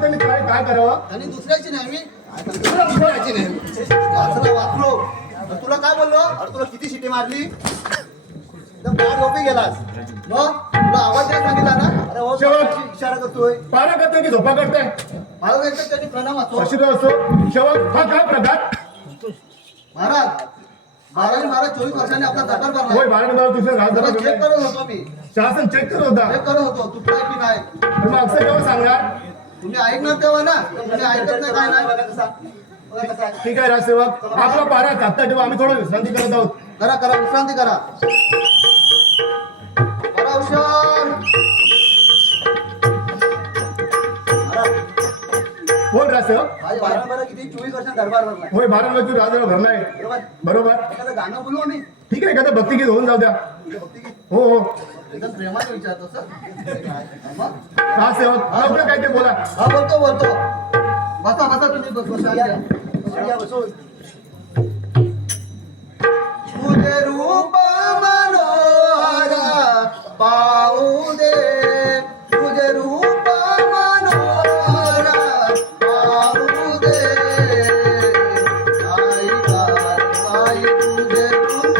नाही त्यांनी काय करावं? त्यांनी दुसऱ्याची नाही मी दुसऱ्याची नाही वाचलो. तुला काय बोललो? अरे तुला किती शिटी मारली? एकदम पार झोपी गेलास. मग तुला आवाज द्यायला सांगितला ना? अरे हो इशारा करतोय. पारा करतोय की झोपा करतोय? मला एकच त्याची प्रणाम असतो. आशीर्वाद असो. शेवट हा काय प्रकार? महाराज 24 वर्षांनी आपला दखल भरला. होय 12 तुझं घास जरा चेक करत होतो मी. शासन चेक करत होता. चेक करत होतो तुटलाय की नाही. मग अक्षय केव्हा सांगणार? तुम्ही ऐकणार तेव्हा ना. तुम्ही ऐकत नाही काय नाही. ठीक आहे राजसेवक, आपला पारा जाता ठेवा, आम्ही थोडं विश्रांती करत आहोत. करा विश्रांती करा. कोण राजसेवक? किती 24 वर्षात दरबार भरलाय. होय 12 वर्ष राजदरबार भरलाय. बरोबर. एखादं गाणं बोलू आम्ही. ठीक आहे, एखादं भक्तिगीत होऊन जाऊ द्या. हो एकदम प्रेमाने विचारतो सर. राजसेवक आपलं काय ते बोला. हा बोलतो बसा तुम्ही बसून. तुझे रूप मनोहर पाहू दे. तुझे रूप मनोहर पाहू दे. आई तुझे गुण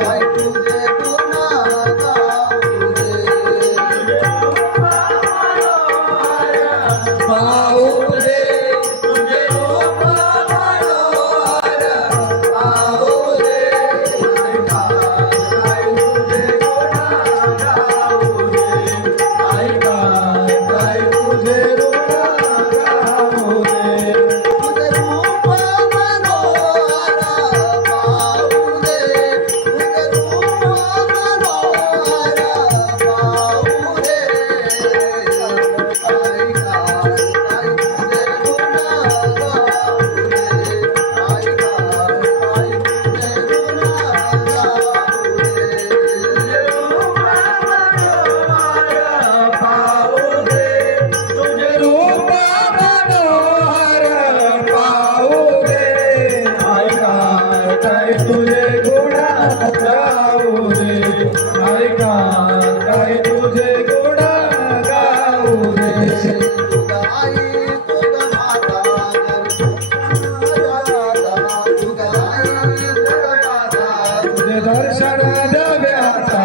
आई तुझे गुण गाऊ दे. पाहू दे तुझे रूप मनोहर पाहू दे. काय तुझे रूप गाऊ दे. तुझे रूप मनोहर पाहू दे. तुझे रूप मनोहर पाहू दे. काय तुझे गुण गाऊ दे. काय तुझे गुण गाऊ दे. पाहू दे. तुझे रूप मनोहर पाहू दे. काय तुझे गुण गाऊ दे. काय तुझे गुण गाऊ दे. तुझा आई तुझा माता तुझा आई तुझा माता तुझे दर्शन द्यावे आता.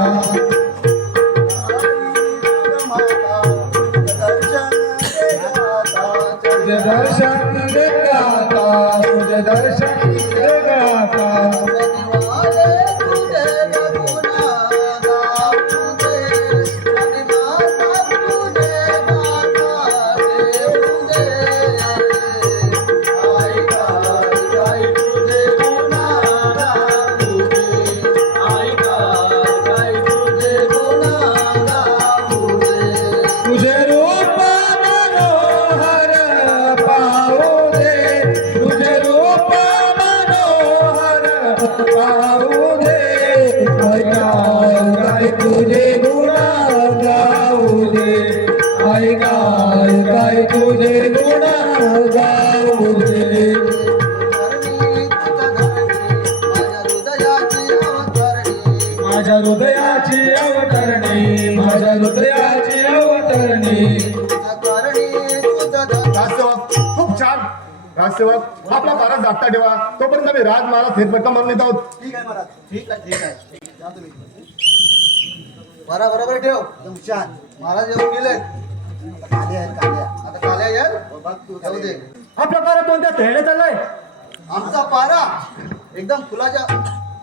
तुझे दर्शन दे गाता. तुझे दर्शन दे गाता. तुझे गुण गाऊ दे. आणि माता तुझे माता देऊ दे. काय तुझे गुण गाऊ दे. काय तुझे गुण गाऊ दे. तुझे रूप मनोहर पाहू दे. तुझे रूप मनोहर पाहू दे. काय तुझे गुण गाऊ दे. काय तुझे गुण गाऊ दे. माझ्या हृदयाची अवतरणी. राजसेवक खूप छान. राजसेवक आपला पारा जागता ठेवा, तोपर्यंत आम्ही राज महाराज फेरफटका मारून येत आहोत. ठीक आहे महाराज. ठीक आहे जा तुम्ही. बरोबर ठेव. एकदम छान. महाराज येऊन गेले. आता काल्या यार जाऊ दे. आपला पारा कोणत्या तळ्याला चाललाय? आमचा पारा एकदम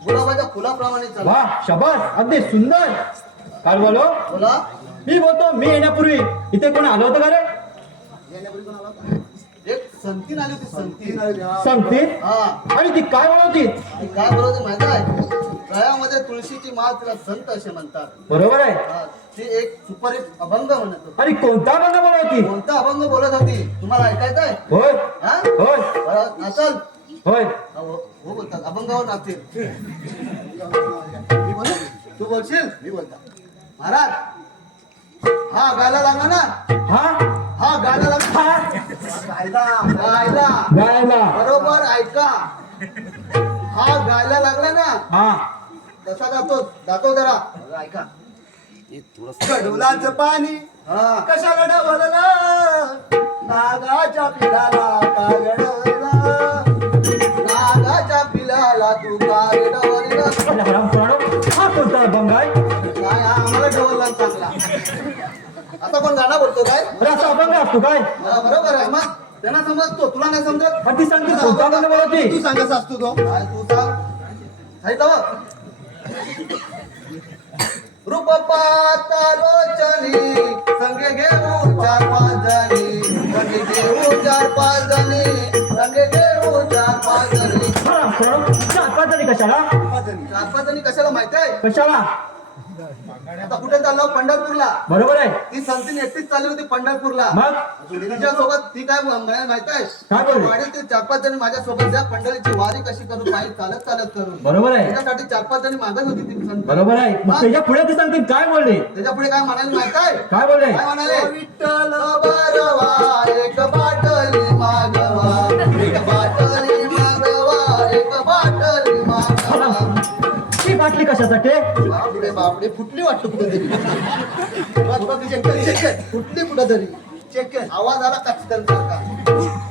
गुलाबाच्या फुलाप्रमाणे चालला. वाह शाबास, अगदी सुंदर. काय बोलो? बोला. मी बोलतो, मी येण्यापूर्वी इथे कोण आलं होतं का रे? येण्यापूर्वी कोण आला होता? एक संतीन आली होती. संतीन. सांगते. हा. आणि ती काय बोलवती? ती काय बोलवते माहिती आहे? गळ्यामध्ये तुळशीची माळ, तिला संत असे म्हणतात. बरोबर आहे. हा, ती एक सुपरहिट अभंग म्हणत होती. आणि कोणता बंद बोलवती? कोणता अभंग बोलत होती तुम्हाला ऐकायचं आहे? होय हा? होय बरं, नाचाल? होय. हो बोलतात. अभंगावर नाचतील. मी बोलू? तू बोलशील? मी बोलता. महाराज हा गायला लागला ना. हा गायला लागला. गायला. बरोबर ऐका. हा गायला लागला ना. हा कसा जातो जरा. ऐका. कडुलाचं पाणी कशाला डवललं नागाच्या पिलाला का गडवला नागाच्या पिलाला तू का गडवला अरे हरामखोरानो, हा कोणता अभंग आहे? काय हा आम्हाला डवलला चांगला आता पण गाणं बोलतो काय अरे असा अभंग असतो काय? मला बरोबर आहे मग त्यांना समजतो तुला नाही समजत अरे ती सांगते कोणता अभंग बोलवती? तू सांगायचा असतो तो काय तू सांग रूप पातालोचनी संगे घेऊ 4-5 जणी संगे घेऊ 4-5 जणी संगे घेऊ 4-5 जणी हरामखोरानो, 4-5 जणी कशाला? 4-5 जणी कशाला माहिती आहे कशाला? आता कुठे चाललो पंढरपूरला बरोबर आहे. ती संतीन एकटीच चालली होती पंढरपूरला मग तिच्या सोबत ती काय म्हणायला माहिती आहे काय बोलली? वाडीत ते 4-5 जणी माझ्या सोबत द्या पंढरीची वारी कशी करू पायी चालत चालत करू बरोबर आहे. त्याच्यासाठी 4-5 जणी मागत होती ती संत बरोबर आहे. मग त्याच्या पुढे ती सांगते काय बोलले? त्याच्या पुढे काय म्हणाले माहित आहे काय बोलले? काय म्हणाले विठ्ठल बारवा एक बाटली मागवा एक बाटली मागवा एक बाटली मागवा ती बाटली कशासाठी? बापरे बापरे फुटली वाटतं कुठेतरी फुटली कुठेतरी चेक कर आवाज आला कचकन सारखा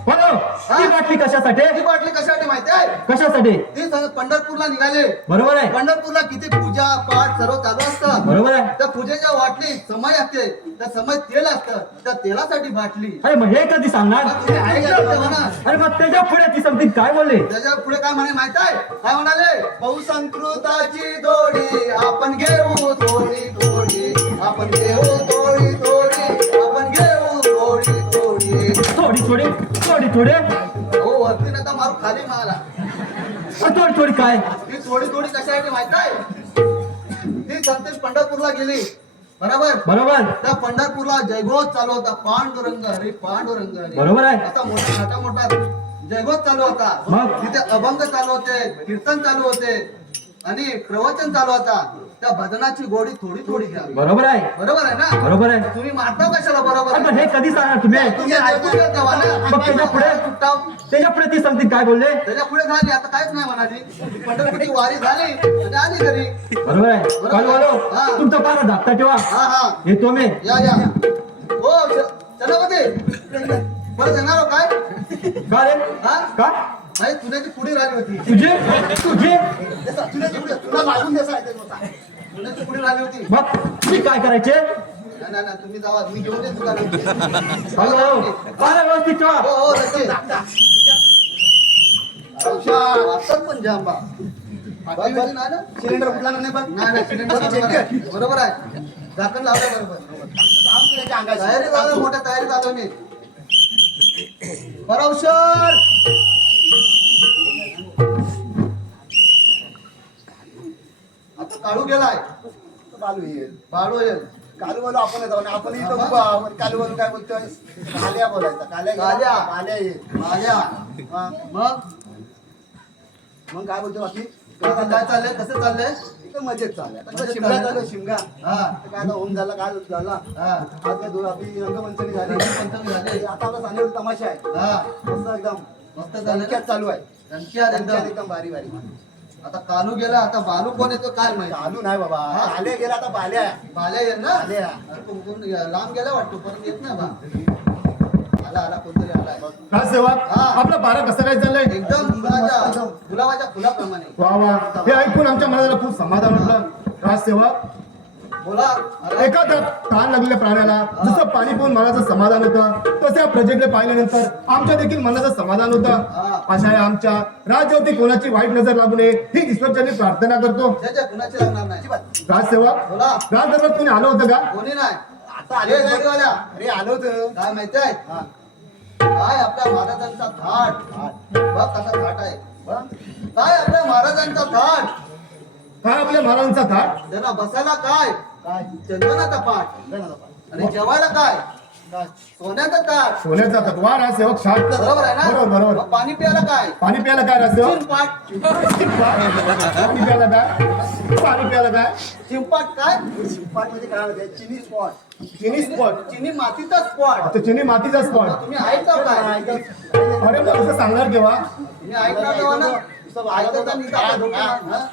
बोलो, ती बाटली कशासाठी? ती बाटली कशासाठी माहिती आहे कशासाठी? ती पंढरपूरला निघाले बरोबर आहे. पंढरपूरला किती पूजा पाठ सर्व चालू असतं बरोबर आहे. त्या पूजेच्या वाटली समय असते त्या समय तेल असतं त्या तेलासाठी बाटली अरे मग हे कधी सांगणार? मग तुम्ही ऐकलं तेव्हा ना अरे मग त्याच्या पुढे ती सांगते काय बोलले? त्याच्या पुढे काय म्हणे माहित आहे काय म्हणाले बहुसंस्कृताची जोडी आपण घेऊ थोडी थोडी आपण घेऊ थोडी थोडी आपण घेऊ थोडी थोडी थोडी थोडी थोडी थोडे हो वरती नका मारू खाली मारा थोडी थोडी काय? ती थोडी थोडी कशासाठी माहित आहे ती संतेश पंढरपूरला गेली बरोबर बरोबर त्या पंढरपूरला जयघोष चालू होता पांडुरंग हरी पांडुरंग हरी बरोबर आहे. आता मोठा मोठा जयघोष चालू होता मग? तिथे अभंग चालू होते कीर्तन चालू होते आणि प्रवचन चालू होता त्या भजनाची गोडी थोडी थोडी घ्या बरोबर आहे. बरोबर आहे ना बरोबर आहे. तुम्ही मारता कशाला बरोबर अरे आहे? पण हे कधी सांगणार तुम्ही? तुम्ही ऐकून घेत जावा ना. मग त्याच्या पुढे? सुट्टाव. त्याच्या पुढे ती सांगते काय बोलले? त्याच्या पुढे झाली आता काहीच नाही म्हणाली पंढरपूरची वारी झाली आणि आली घरी बरोबर आहे. काय बोलो? हा. तुमचा पारा धाकटा ठेवा. हा हा येतो मी. या हो चलापती परत येणार हो काय का रे? हा का? नाही तुझ्याची पुढे राहिली होती तुझे तुझे तुझ्याची पुढे तुला मागून द्यायचा तुझ्याची पुढे राहिली होती मग मी काय करायचे? नाही नाही तुम्ही जावा मी घेऊन येतो दुकानात हॅलो पारा व्यवस्थित ठेवा. हो हो नक्की वाचतात पण जांबा सिलेंडर फुटला नाही बघ नाही सिलेंडर बरोबर आहे झाकण लावलं बरोबर तयारी झालं मोठ्या तयारी झालं मी बरोबर आता काळू गेलाय बालू येईल बाळू येईल कालू बोलू आपण येतो आपण इथं उभा आहोत. कालू बोलू काय बोलतोय काल्या बोलायचा काल्या काल्या. काल्या येईल माझ्या हा. मग काय बोलतो बाकी काय चाललंय कसं चाललंय इथं मजेत चालू मजेत शिमगा चाललंय. चालू शिमगा हा आता काय आता होम झाला काय झाला हा आज काय आपली रंगपंचमी झाली रंगपंचमी झाली. आता आपला सांगेल तमाशा आहे हा मस्त एकदम मस्त झालं दणक्यात चालू आहे रणक्यात दणक्यात एकदम एकदम भारी भारी आता कालू गेला आता बालू कोण येतो काय माहिती चालू नाही बाबा आले गेला आता बाल्या बाल्या येईल ना बाल्या. अरे तो कोण लांब गेला वाटतो परत येत नाही बा आला आला कोणतरी आलाय राजसेवक हा. आपला पारा कसं काय चाललंय एकदम गुलाबाच्या फुलाप्रमाणे वा वा हे ऐकून आमच्या मनाला खूप समाधान वाटलं राजसेवक बोला अरे एखाद्या ताण लागलेल्या प्राण्याला जसं पाणी पिऊन मनाचं समाधान होतं तसे या प्रोजेक्टला पाहिल्यानंतर आमच्या देखील मनाचं समाधान होतं अशा या आमच्या राज्यावरती कोणाची वाईट नजर लागू नये ही ईश्वरचरणी प्रार्थना करतो ज्याच्या कुणाची लागणार नाही राजसेवक बोला राजदरबार कोणी आलं होतं का कोणी नाही आता हे जोडीवाल्या. अरे आलो होतं काय माहिती आहे काय आपल्या महाराजांचा थाट बघ कसा थाट आहे काय आपल्या महाराजांचा थाट काय आपल्या महाराजांचा थाट त्यांना बसायला काय काय चंदनाचा पाठ आणि जेवायला काय सोन्याचा ताट सोन्याचा थाट वा राजसेवक शाट बरोबर आहे ना बरोबर बरोबर मग पाणी प्यायला काय पाणी प्यायला काय राजसेवक चिंपाट पाणी प्यायला काय पाणी प्यायला काय चिंपाट काय स्पॉट म्हणजे काय होते चिनी स्पॉट चिनी स्पॉट चिनी मातीचा स्पॉट आता चिनी मातीचा स्पॉट तुम्ही ऐकता काय अरे मग कसं सांगणार केव्हा तुम्ही ऐकता तेव्हा ना ऐकता नाही तर आपल्या डोक्यात, हा?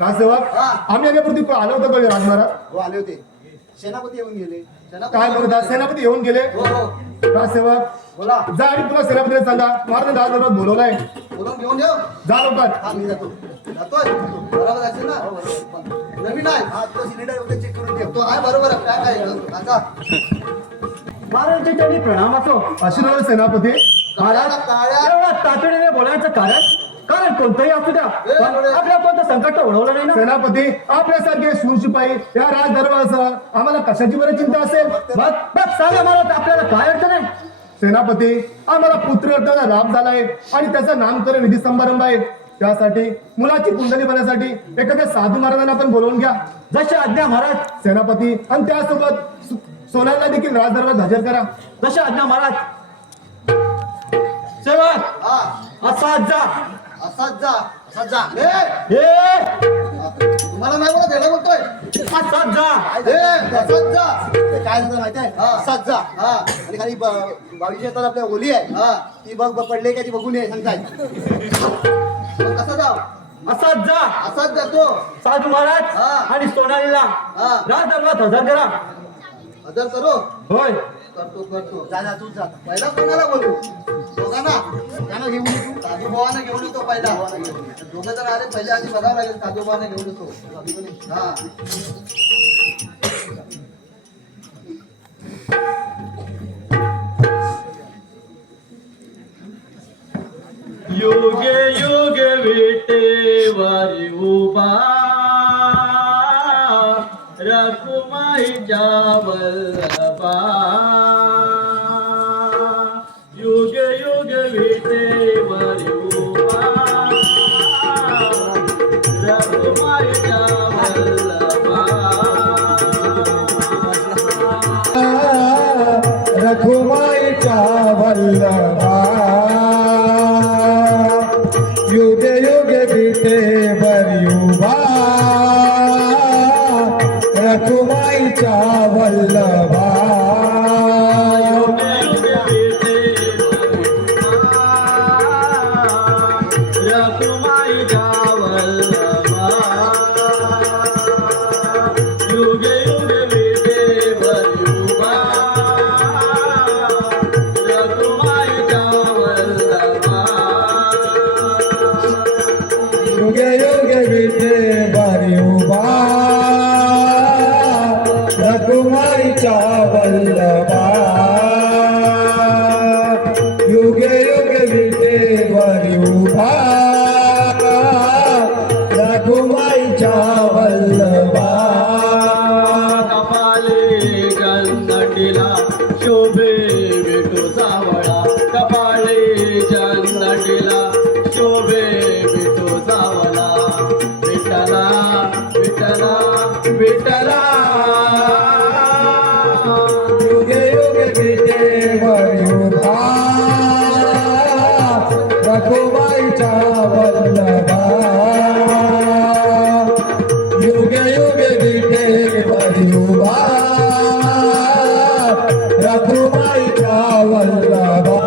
राजसेवक हा. आम्ही याच्यापूर्वी आलो होतो का राजमारा हो आले होते सेनापती येऊन गेले. काय म्हणता सेनापती येऊन गेले? हो हो राजसेवक बोला. जा आणि पुन्हा सेनापतीला सांगा महाराज राजदरबारात बोलवलाय. बोलून घेऊन येऊ. जा लवकर. हा मी जातो. जातोय बरोबर असेल ना. नवीन आहे हा तो सिलेंडर वगैरे चेक करून ठेव. तो आहे बरोबर आहे. काय काय काका महाराजांच्या चरणी प्रणाम असो. आशीर्वाद सेनापती. महाराज काळ्या- एवढा तातडीने बोलायचं कारण कोणतंही असू द्या पण आपल्या कोणतं संकट ओढवलं नाही ना. सेनापती आपल्यासारखे शूरशिपाई या राजदरबारासह आम्हाला कशाची बरं चिंता असेल? बघ सांगा महाराज आपल्याला काय अडचण आहे. सेनापती आम्हाला पुत्ररत्नाचा लाभ झालाय आणि त्याचा नामकरण विधी समारंभ आहे. त्यासाठी मुलाची कुंडली बनण्यासाठी एखाद्या साधू महाराजांना आपण बोलवून घ्या. जशी आज्ञा महाराज. सेनापती आणि त्यासोबत सोनारला देखील राजदरबारात हजर करा. जशी आज्ञा महाराज. सेवक हा असा जा. असाच जा असाच जा. ए तुम्हाला नाही बोलत याला बोलतोय. असाच जा. असाच जा. ते काय झालं माहिती आहे असाच जा. हा आणि खाली बावीस येतात आपल्या ओली आहे. हा ती बघ पडले का ती बघून ये सांगताय. कसं जाव असाच जा. असाच जातो. साधू महाराज हा. आणि सोनालीला हा. राजदरबारात हजर करा. हजर करू. होय करतो जा जा तूच जा. पहिला कोणाला बोलू दोघांना त्यांना घेऊन येतो. साधू भावांना घेऊन येतो पहिला. दोघं जण आले पहिले आधी बघावं लागेल. साधू भावांना घेऊन येतो. हा युगे युगे विटेवारी उभा रखुमाईच्या वल्लभा. युगे युगे विटेवारी उभा रखुमाईच्या वल्लभा. रखुमाईच्या वल्लभा युगे युगे विटे बरियुबा रखुमाईच्या वल्लभा. युगे युगे विटे बरियुबा रखुमाईच्या वल्लभा. युगे युगे विटे बरियुबा रखुमाईच्या वल्लभा. कपाले जन्नटीला शोभे विठू सावळा. कपाळे जन्नटीला शोभे विठू सावळा. विठ्ठला विठ्ठला विठ्ठला. युगे युगे विटे बरियुबा रखुमाईच्या वल्लभा. युगे युगे विटे बरियुबा रखुमाईच्या वल्लभा.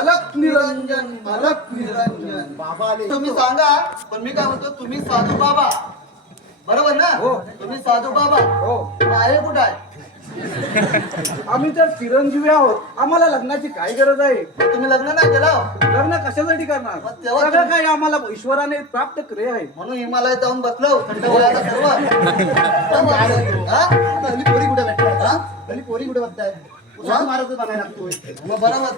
अलक निरंजन अलक निरंजन बाबा आले. तुम्ही सांगा पण मी काय म्हणतो तुम्ही साधू बाबा बरोबर ना. तुम्ही साधू बाबा आहे कुठं आहे. आम्ही तर चिरंजीवी आहोत. आम्हाला लग्नाची काय गरज आहे. तुम्ही लग्न नाही केलं लग्न कशासाठी करणार. मग तेव्हा सगळं काही आम्हाला ईश्वराने प्राप्त करे आहे. म्हणून हिमालयात जाऊन बसलो थंड वयाला सर्व. हल्ली पोरी कुठे भेटताय. हल्ली पोरी कुठे भेटताय. महाराज बनायला लागतोय. मग बरोबर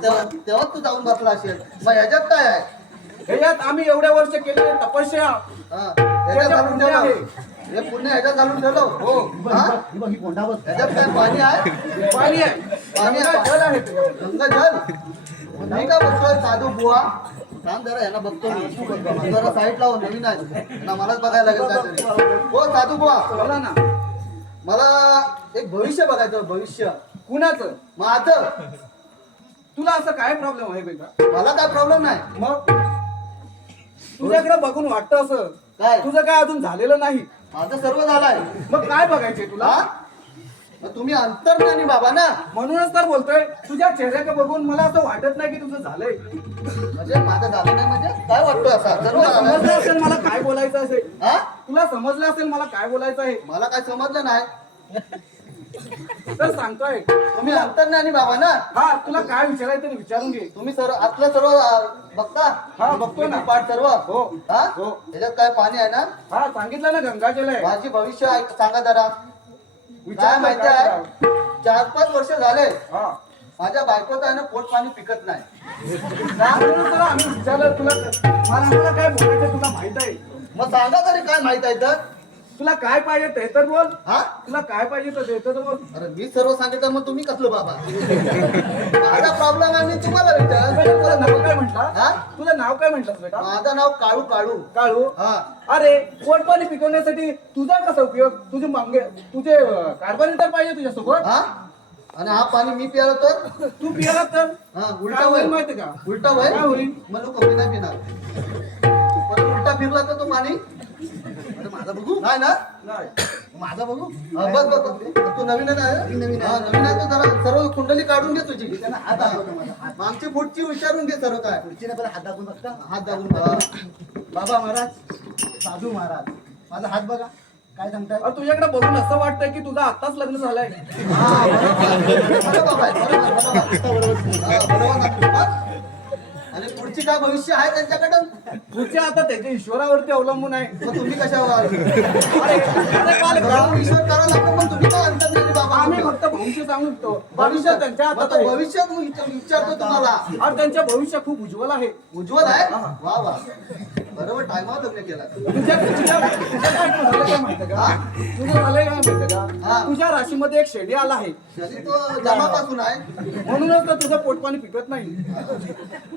तेव्हा तू जाऊन बसला असेल. मग ह्याच्यात काय आहे. ह्याच्यात आम्ही एवढ्या वर्ष केलेली तपस्या ह्याच्यात घालून ठेवलं. हे पुण्य ह्याच्यात घालून ठेवलं. हो ह्याच्यात काय पाणी आहे. पाणी आहे. पाणी आहे. जल आहे. गंगा जल. नाही का बघतोय साधू बुवा सांग जरा यांना बघतो मी. जरा साईड लावून नवीन आहे ना मलाच बघायला लागेल काहीतरी. हो साधू बुवा बोला ना. मला एक भविष्य बघायचं. भविष्य कुणाचं. माझं. तुला असं काय प्रॉब्लेम आहे बेटा. मला काय प्रॉब्लेम नाही. मग तुझ्याकडे बघून वाटतं असं काय? तुझं काय अजून झालेलं नाही. माझं सर्व झालंय. मग काय बघायचंय तुला. हा? मग तुम्ही अंतर्ज्ञानी बाबा ना, म्हणूनच तर बोलतोय तुझ्या चेहऱ्याकडे बघून मला असं वाटत नाही की तुझं झालंय. म्हणजे माझं झालं नाही म्हणजे काय वाटतोय असा सर्व तुला झालं. समजलं असेल मला काय बोलायचं असेल. हा? तुला समजलं असेल मला काय बोलायचं आहे. मला काय समजलं नाही. तर सांगतोय तुम्ही अंतर्ज्ञानी बाबा ना. हा तुला काय विचारायचं ते विचारून घे. तुम्ही सर्व आतलं सर्व बघता. हा बघतो ना. पाठ सर्व. हो हा? हो. त्याच्यात काय पाणी आहे ना. हा सांगितलं ना गंगाजल आहे. माझी भविष्य सांगा जरा. काय विचार माहिती काय आहे, करावं? 4-5 वर्ष झाले हा माझ्या बायकोचं आहे ना पोट पाणी पिकत नाही. म्हणून तुला आम्ही विचारलं मला काय बोलायचं तुला माहित आहे. मग सांगा तरी काय माहित आहे तर. तुला काय पाहिजे ते तर बोल. हा? तुला काय पाहिजे ते तर बोल. अरे मी सर्व सांगितलं मग तुम्ही कसलं बाबा. माझा प्रॉब्लेम आहे मी तुम्हाला तुला नाव काय विचार. म्हटलं. हा? तुला नाव काय म्हटलं बेटा. माझं नाव काळू. काळू. काळू. हा. अरे पोटपाणी पिकवण्यासाठी तुझा कसा उपयोग. तुझे कार्बोनेटर पाहिजे तुझ्यासोबत. हा? आणि हा पाणी मी प्यालो तर तू पियाला तर हा, उलटा काय होईल होईल. माहिती का. उलटा होईल. काय होईल? मग लोक कमी नाही पिणार. पण उलटा फिरला तर तो पाणी. अरे माझा बघू नाही ना. नाही. माझा बघू. हा, बघ बघ बघ. तू नवीन आहे ना. नवीन आहे तो जरा सर्व कुंडली काढून घे तुझी. हात दाखव माझा. मागची पुढची विचारून घे सर्व काय. पुढची नाही हात दाखवून बघता. हात दाखवून बघा. बाबा महाराज, साधू महाराज, माझा हात बघा काय सांगताय. अरे तुझ्याकडे बघून असं वाटतंय की तुझं आताच लग्न झालंय. हा, बरोबर बाबा आहे. बरोबर. हा? आणि पुढची काय भविष्य आहे त्यांच्याकडं. पुढचे आता त्याच्या ईश्वरावरती अवलंबून आहे. मग तुम्ही कशावर अरे, अरे काल बरोबर ईश्वर करावं लागतं. पण तुम्ही काय अंतर्ज्ञानी बाबा. आम्ही फक्त भविष्य सांगतो. भविष्य त्यांच्या मग हातात तो आहे. भविष्यात विचारतो तुम्हाला. आणि त्यांचं भविष्य खूप उज्ज्वल आहे. उज्ज्वल आहे. वा वा. बरोबर टायमावर लग्न केला. तुझं काय झालं काय माहितीये का. तुझं झालंय काय माहितीये हा. का. तुझ्या राशीमध्ये एक शेडी आला आहे. शरीर तो जन्मापासून आहे. म्हणूनच तर तुझं पोटपाणी पिकत नाही.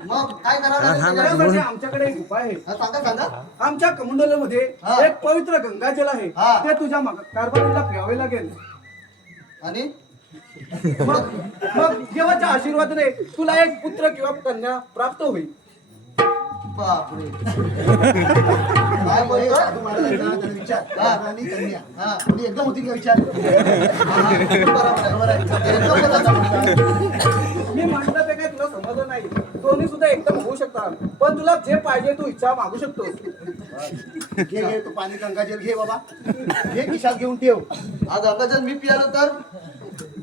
मग काय करावं लागेल त्याच्यासाठी? त्यासाठी आमच्याकडे एक उपाय आहे. हा, सांगा सांगा. आमच्या कमंडलमध्ये हा. एक पवित्र गंगाजल आहे. हा. ते तुझ्या कार्बनला प्यावे लागेल. आणि मग मग देवाच्या आशीर्वादाने तुला एक पुत्र किंवा कन्या प्राप्त होईल. बापरे. काय काय बोलतोय? साधू महाराजांना त्याला विचार. हा. आणि कन्या. हा. कोणी एकदम होती का विचार. बरोबर आहे. एकदम बरोबर. मी म्हटलं ते काय तुला समजलं नाही. दोन्ही सुद्धा एकदम होऊ शकतात. पण तुला जे पाहिजे तू इच्छा मागू शकतोस. घे घे तू पाणी गंगाजल घे बाबा. घे खिशात घेऊन ठेव. हा गंगाजल मी पियालो तर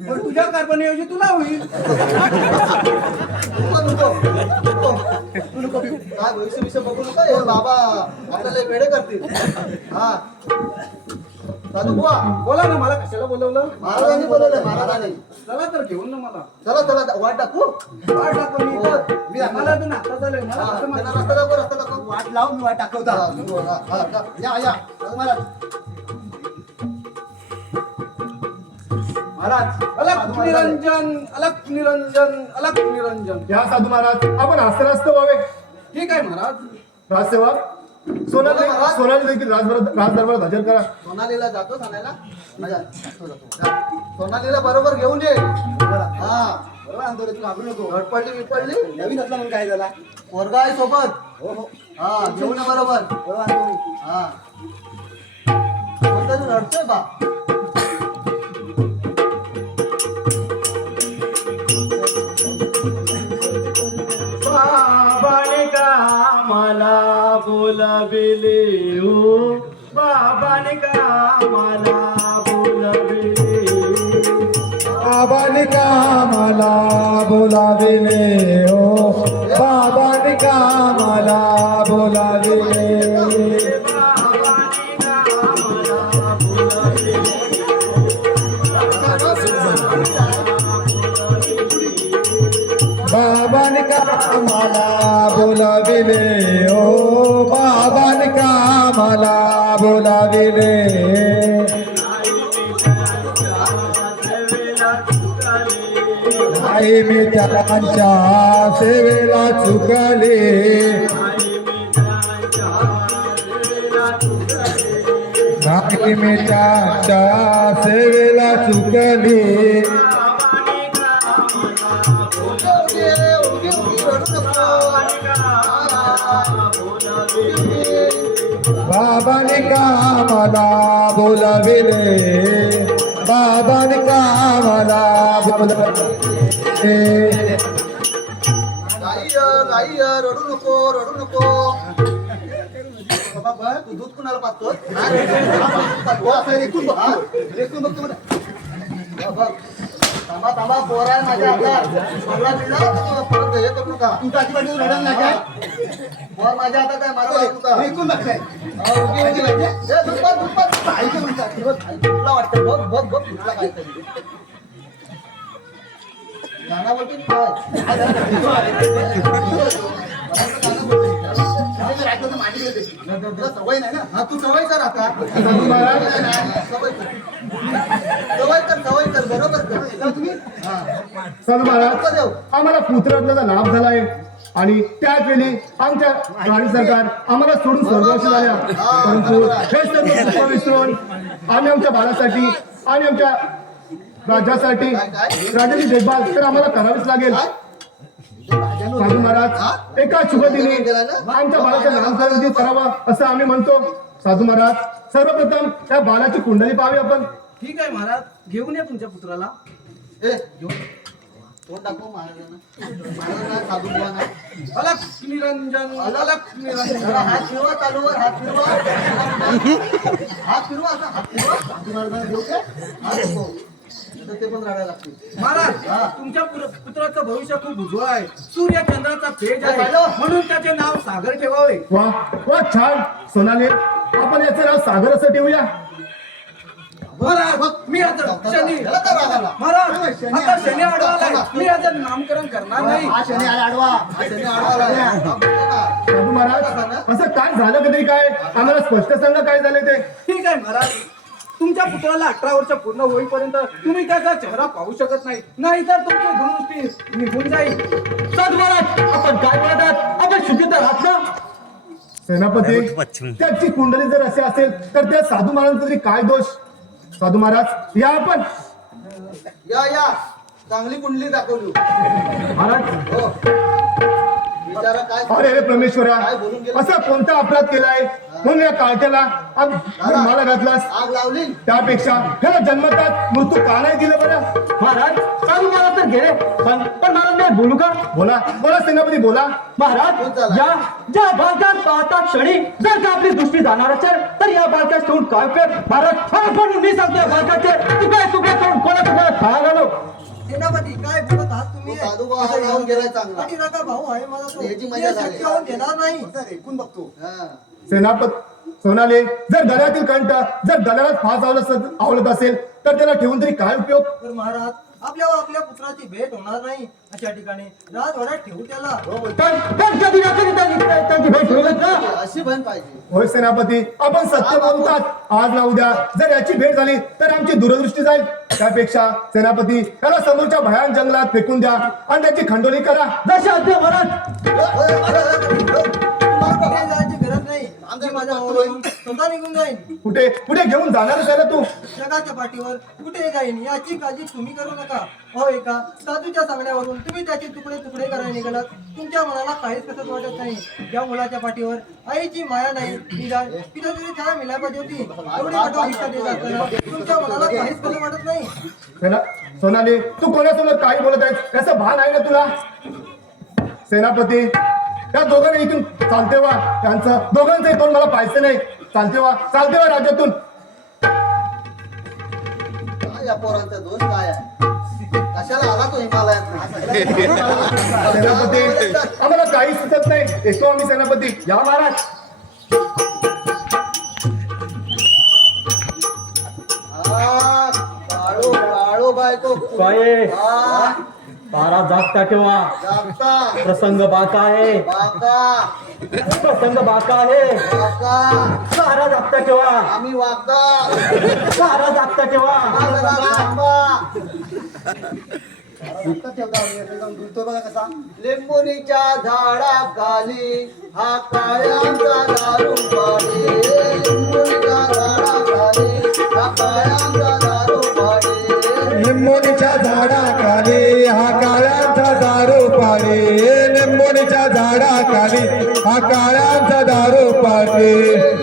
पण तुझ्या कार्बनऐवजी तुला होईल. तू नको पिऊ. काय भविष्य बघू नका. हे बाबा आपल्याला वेडे करतील. हा साधू बुवा. बोला ना मला कशाला बोलवलं. महाराजांनी बोलवलंय. महाराजांनी. चला तर घेऊन ना मला. चला चला वाट टाकू. वाट दाखव मी हो. मी आम्हाला तर नाता झालंय. मला हा, कसं त्यांना माहिती? रस्ता दाखव. रस्ता दाखव. वाट लाव मी वाट दाखवता. या या साधू महाराज. महाराज अलक निरंजन अलक निरंजन अलक निरंजन. या साधू महाराज आपण आस्ते व्हावे. ठीक आहे महाराज. राजसेवक सोनाली देखील राजदरबारात हजर करा. सोनालीला जातो सांगायला. जातो. सोनालीला बरोबर घेऊन ये. हा बरोबर आणतो रे, तू घाबरू नको. धडपडली विपडली. नवीन असला म्हणून काय झाला. पोरगा आहे सोबत. हो हो हा घेऊन ये बरोबर. बरोबर आणतो मी. हा कोणतरी रडतोय बा. बाबाने का मला बोलाविले हो. बाबाने का मला बोलाविले. बाबाने का मला बोलाविले हो. बाबाने का मला बोलाविले. बाबाने का मला बोलाविले हो. बाबाने का मला बोलाविले. आई मी त्यांच्या सेवेला चुकले. आई मी त्यांच्या सेवेला चुकले. बाबाने का मला बोलाविले. साबण कामाला बोलवते. गाई रडू नको रडू नको. बाबा बघ तू दूध कुणाला पाहतोस? रेखून बघ रेखून बघ तुम्हाला बघ. थांबा थांबा पोर आहे माझ्या हातात. सगळा पिल्ला परत हे करू नका. तू टाकी पाठी रडत नाही काय? पोर माझ्या हातात आहे मला वाटू का? रेखून बघताय. तुला वाटतं बघ बघ बघ तुला काय तरी गाणं बोलतो की काय? तुला सवय नाही ना. हा तू सवय कर आता. सवय कर बरोबर कर तुम्ही. साधू महाराज आम्हाला पुत्ररत्नाचा लाभ झालाय आणि त्याच वेळी आमच्या राणी सरकार आम्हाला सोडून स्वर्गवासी झाल्या. परंतु हे सर्व दुःख विसरून आम्ही आमच्या बाळासाठी आणि आमच्या राज्यासाठी राज्याची देखभाल तर आम्हाला करावीच लागेल. साधू महाराज एका शुभ दिनी आमच्या बाळाचं नामकरण करावं असं आम्ही म्हणतो. साधू महाराज सर्वप्रथम त्या बाळाची कुंडली पाहावी आपण. ठीक आहे महाराज, घेऊन या तुमच्या पुत्राला. तोंड दाखव महाराजांना साधू बुवांना. अलग निरंजन अलग निरंजन. जरा हात फिरवा चालूवर हात फिरवा हात फिरवा असा हात फिरवा. साधू महाराजांना देऊ काय? हात फिरवा. तर ते पण रडायला लागतील. महाराज तुमच्या पुत्राचं भविष्य खूप उज्ज्वल आहे. सूर्य चंद्राचा तेज आहे म्हणून त्याचे नाव सागर ठेवावे. वा वा छान सोनाली, आपण याचं नाव सागर असं ठेवूया. महाराज मी आता शनी महाराज आता शनी अडवालाय. मी याचं नामकरण करणार नाही. हा शनी आला आडवा. हा शनी आडवा आला. साधू महाराज असं काय झालं कधी काय आम्हाला स्पष्ट सांगा काय झालं ते. ठीक आहे महाराज, तुमच्या पुत्राला 18 वर्ष पूर्ण होईपर्यंत तुम्ही त्याचा चेहरा पाहू शकत नाही, नाहीतर तुमची दूरदृष्टी निघून जाईल. साधू महाराज आपण काय बोलतात? आपण शुद्धीत राहत ना. सेनापती त्याची कुंडली जर असे असेल तर त्या साधू महाराजांचा तरी काय दोष. साधू महाराज या आपण. या चांगली कुंडली दाखवली. महाराज हो विचारा काय. अरे रे परमेश्वरा, असा कोणता अपराध केलाय म्हणून या काळट्याला मला घातलास. आग लावली. त्यापेक्षा ह्याला जन्मतात मृत्यू का नाही दिलं बरं. महाराज साधू महाराज तर गेले, पण महाराज मी बोलू का? बोला बोला सेनापती बोला. महाराज ज्या बालकात पाहता क्षणी जर का आपली दृष्टी जाणार असेल तर या बालकास ठेवून काय उपयोग? महाराज म्हणून मी सांगतो बालकाचे तुकडे तुकडे करून कोणाला खाया घालो. सेनापती काय बोलत आहात तुम्ही? तो साधू बाबा लावून गेलाय चांगला. पाठीराखा भाऊ आहे माझा तो. याची मजा हे झाली. शक्य होऊन देणार नाही. ऐकून बघतो. सेनापती सोनाले जर गळ्यातील कंठ जर गळ्याला फास आवडत असेल तर त्याला ठेवून तरी काय उपयोग. तर महाराज आपल्या पुत्राची भेट होणार नाही अशा ठिकाणी राजवाड्यात ठेवू त्याला. पण कधी ना कधी त्यांची भेट होईलच ना. अशी बहीण पाहिजे. होय सेनापती आपण सत्य बोलतात. आज ना उद्या जर याची भेट झाली तर आमची दूरदृष्टी जाईल. त्यापेक्षा सेनापती त्याला समोरच्या भयान जंगलात फेकून द्या आणि त्याची खंडोली करा. जसे अध्य महाराज तुम्हाला कुठे जायची गरज नाही. आमची माझ्या भावावरून स्वतः निघून जाईन. कुठे कुठे घेऊन जाणारच आहे ना तू. जगाच्या पाठीवर कुठे जाईन याची काळजी तुम्ही करू नका. हो एका साधूच्या सांगण्यावरून तुम्ही त्याचे तुकडे तुकडे करायला निघालात. तुमच्या मनाला काहीच कसं वाटत नाही. या मुलाच्या पाठीवर आईची माया नाही. निदान तिला तरी छाया मिळायला पाहिजे होती. एवढी कठोर शिक्षा देत असताना तुमच्या मनाला काहीच कसं वाटत नाही. सोनाली तू कोणासमोर काही बोलत आहेस याचं भान आहे ना तुला. सेनापती त्या दोघांना इथून चालते वा. त्यांचं दोघांचं तोंड मला पाहायचं नाही. चालते वा राज्यातून. काय या पोरांचा दोष काय आहे? कशाला आला तो हिमालयात? सेनापती आम्हाला काही सुचत नाही. येतो आम्ही सेनापती. या महाराज. काळो काळो बायको काय हा, तारा जागता ठेवा. जागता प्रसंग बाका आहे. बाका प्रसंग बाका आहे. बाका तारा जागता ठेवा. आम्ही वाका तारा जागता ठेवा. बघा कसा. लिंबोनीच्या झाडाखाली हा काळ्यांचा दारू पाणी. लिंबोनीच्या झाडाखाली हा काळ्यांचा दारू पाणी. लिंबोनीच्या झाडाखाली हा काळ्यांचा दारू पाणी. लिंबोनीच्या झाडाखाली हा काळ्यांचा दारू पाणी.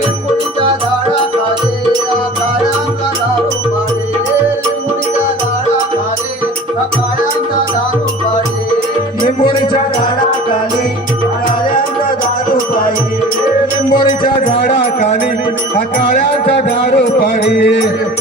लिंबोनीच्या झाडाखाली हा काळ्यांचा दारू पाणी. हा काळ्यांचा दारू पाणी